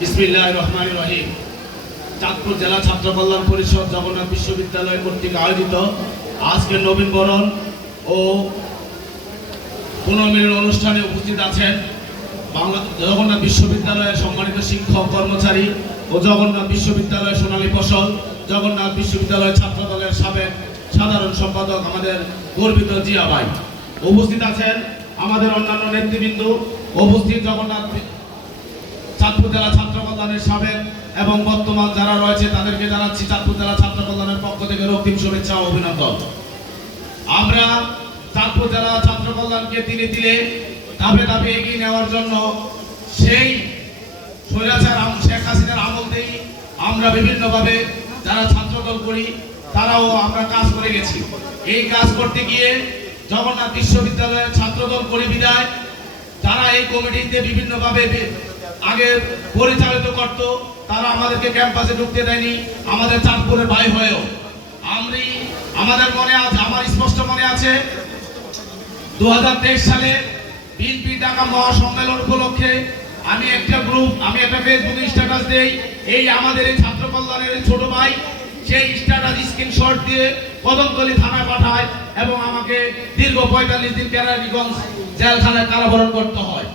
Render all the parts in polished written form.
বিসমিল্লাহির রহমানির রহিম। চাঁদপুর জেলা ছাত্র কল্যাণ পরিষদ জগন্নাথ বিশ্ববিদ্যালয় কর্তৃক আয়োজিত আজকের নবীনবরণ ও পুনর্মিলন অনুষ্ঠানে উপস্থিত আছেন জগন্নাথ বিশ্ববিদ্যালয়ের সম্মানিত শিক্ষক কর্মচারী ও জগন্নাথ বিশ্ববিদ্যালয়ের সোনালী ফসল, জগন্নাথ বিশ্ববিদ্যালয় ছাত্র দলের সাবেক সাধারণ সম্পাদক আমাদের গর্বিত জিয়া ভাই। উপস্থিত আছেন আমাদের অন্যান্য নেতৃবৃন্দ, উপস্থিত জগন্নাথ চাঁদপুর জেলা ছাত্র কল্যাণের সাবেক এবং বর্তমান যারা রয়েছে তাদেরকে জানাচ্ছি চাঁদপুর জেলা ছাত্র কল্যাণের পক্ষ থেকে রক্তিম শুভেচ্ছা ও অভিনন্দন। আমরা চাঁদপুর জেলা ছাত্র কল্যাণকে তিলে তিলে ধাপে ধাপে এগিয়ে নেওয়ার জন্য সেই স্বৈরাচার শেখ হাসিনার আমলতেই আমরা বিভিন্নভাবে যারা ছাত্রদল করি তারাও আমরা কাজ করে গেছি। এই কাজ করতে গিয়ে জগন্নাথ বিশ্ববিদ্যালয়ের ছাত্রদল করি বিদায় যারা এই কমিটিতে বিভিন্নভাবে আগে পরিচালিত করত তারা আমাদেরকে ক্যাম্পাসে ঢুকতে দেয়নি। আমাদের চাঁদপুরের ভাই হয়েও আমাদের মনে আছে, আমার স্পষ্ট মনে আছে 2023 সালে বিএনপি ঢাকা মহাসম্মেলন উপলক্ষে আমি একটা ফেসবুক স্ট্যাটাস দেই। এই আমাদের এই ছাত্র কল্যাণের ছোট ভাই সেই স্ট্যাটাস স্ক্রিনশট দিয়ে কদমতলী থানায় পাঠায় এবং আমাকে দীর্ঘ 45 দিন কেরানীগঞ্জ জেলখানায় কারাবরণ করতে হয়।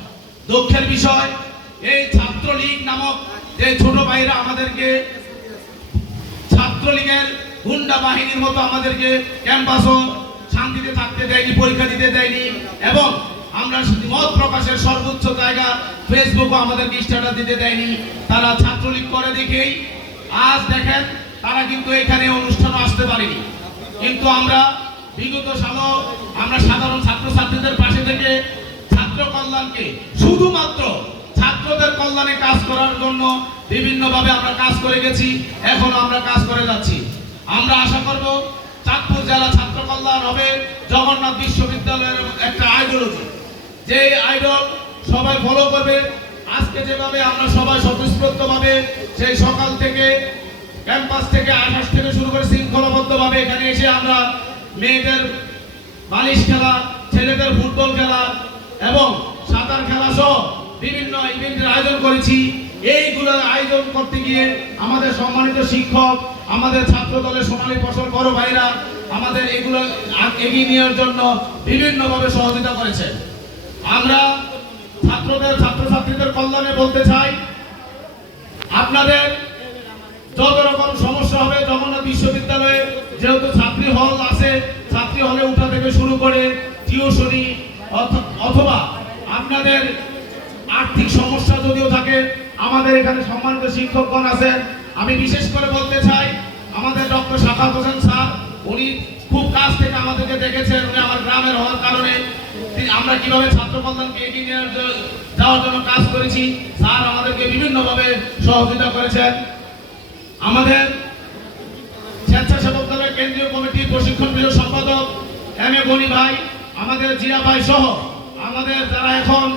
দুঃখের বিষয় এই ছাত্রলীগ নামক যে ছোট ভাইরা আমাদেরকে ছাত্রলীগের গুন্ডা বাহিনীর মতো আমাদেরকে ক্যাম্পাসও শান্তিতে থাকতে দেয়নি, পরীক্ষা দিতে দেয়নি এবং আমরা মত প্রকাশের সর্বোচ্চ জায়গা ফেসবুকও আমাদেরকে স্ট্যাটাস দিতে দেয়নি। তারা ছাত্রলীগ করে দেখেই আজ দেখেন তারা কিন্তু এখানে অনুষ্ঠানে আসতে পারেনি। কিন্তু আমরা বিগত সালও আমরা সাধারণ ছাত্রছাত্রীদের পাশে থেকে ছাত্র কল্যাণকে শুধুমাত্র ছাত্রদের কল্যাণে কাজ করার জন্য বিভিন্নভাবে আমরা কাজ করে গেছি, এখনো আমরা কাজ করে যাচ্ছি। আমরা আশা করব চাঁদপুর জেলা ছাত্র কল্যাণ হবে জগন্নাথ বিশ্ববিদ্যালয়ের একটা আইডিওলজি, যে আইডল সবাই ফলো করবে। আজকে যেভাবে আমরা সবাই স্বতঃস্ফূর্তভাবে সেই সকাল থেকে ক্যাম্পাস থেকে আকাশ থেকে শুরু করে শৃঙ্খলাবদ্ধভাবে এখানে এসে আমরা মেয়েদের বালিশ খেলা, ছেলেদের ফুটবল খেলা এবং সাঁতার খেলা সহ বিভিন্ন ইভেন্টের আয়োজন করেছি। এইগুলো আয়োজন করতে গিয়ে আমাদের সম্মানিত শিক্ষক, আমাদের ছাত্র দলের সোনালী ফসল বড় ভাইরা আমাদের এগুলো এগিয়ে নেওয়ার জন্য বিভিন্নভাবে সহযোগিতা করেছে। আমরা ছাত্রছাত্রীদের কল্যাণে বলতে চাই, আপনাদের যত রকম সমস্যা হবে জগন্নাথ বিশ্ববিদ্যালয়ে যেহেতু ছাত্রী হল আছে, ছাত্রী হলে উঠা থেকে শুরু করে টিউশনি অথবা আপনাদের আর্থিক সমস্যা যদিও থাকে, আমাদের এখানে সম্মানিত শিক্ষকগণ আছেন। আমি বিশেষ করে বলতে চাই আমাদের ডক্টর সাখাওয়াত হোসেন স্যার, উনি খুব কাছ থেকে আমাদেরকে দেখেছেন। উনি আমার গ্রামের হওয়ার কারণে আমরা কিভাবে ছাত্র কল্যাণকে এগিয়ে নিয়ে যাওয়ার জন্য কাজ করেছি, স্যার আমাদেরকে বিভিন্নভাবে সহযোগিতা করেছেন। আমাদের স্বেচ্ছাসেবক দলের কেন্দ্রীয় কমিটির প্রশিক্ষণ বিভাগ সম্পাদক এম এ গনি ভাই, আমাদের জিয়া ভাই সহ আমাদের যারা এখন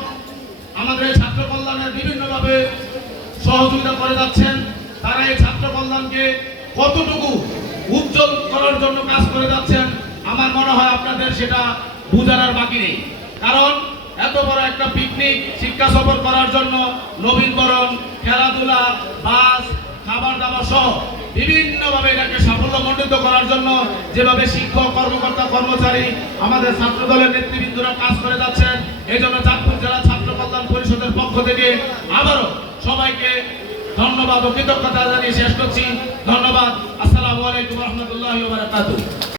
আমাদের ছাত্র কল্যাণের বিভিন্নভাবে সহযোগিতা করে যাচ্ছেন, তারা এই ছাত্র কল্যাণকে কতটুকু উজ্জ্বল করার জন্য কাজ করে যাচ্ছেন আমার মনে হয় আপনাদের সেটা বুঝার আর বাকি নেই। কারণ এত বড় একটা পিকনিক শিক্ষা সফর করার জন্য নবীনবরণ, খেলাধুলা, বাস, খাবার দাবার সহ বিভিন্নভাবে এটাকে সাফল্যমণ্ডিত করার জন্য যেভাবে শিক্ষক, কর্মকর্তা, কর্মচারী, আমাদের ছাত্র দলের নেতৃবৃন্দরা কাজ করে যাচ্ছেন, এই জন্য চাঁদপুর জেলা ছাত্র কল্যাণ পরিষদের পক্ষ থেকে আবারও সবাইকে ধন্যবাদ ও কৃতজ্ঞতা জানিয়ে শেষ করছি। ধন্যবাদ। আসসালামু আলাইকুম ওয়া রাহমাতুল্লাহি ওয়া বারাকাতুহু।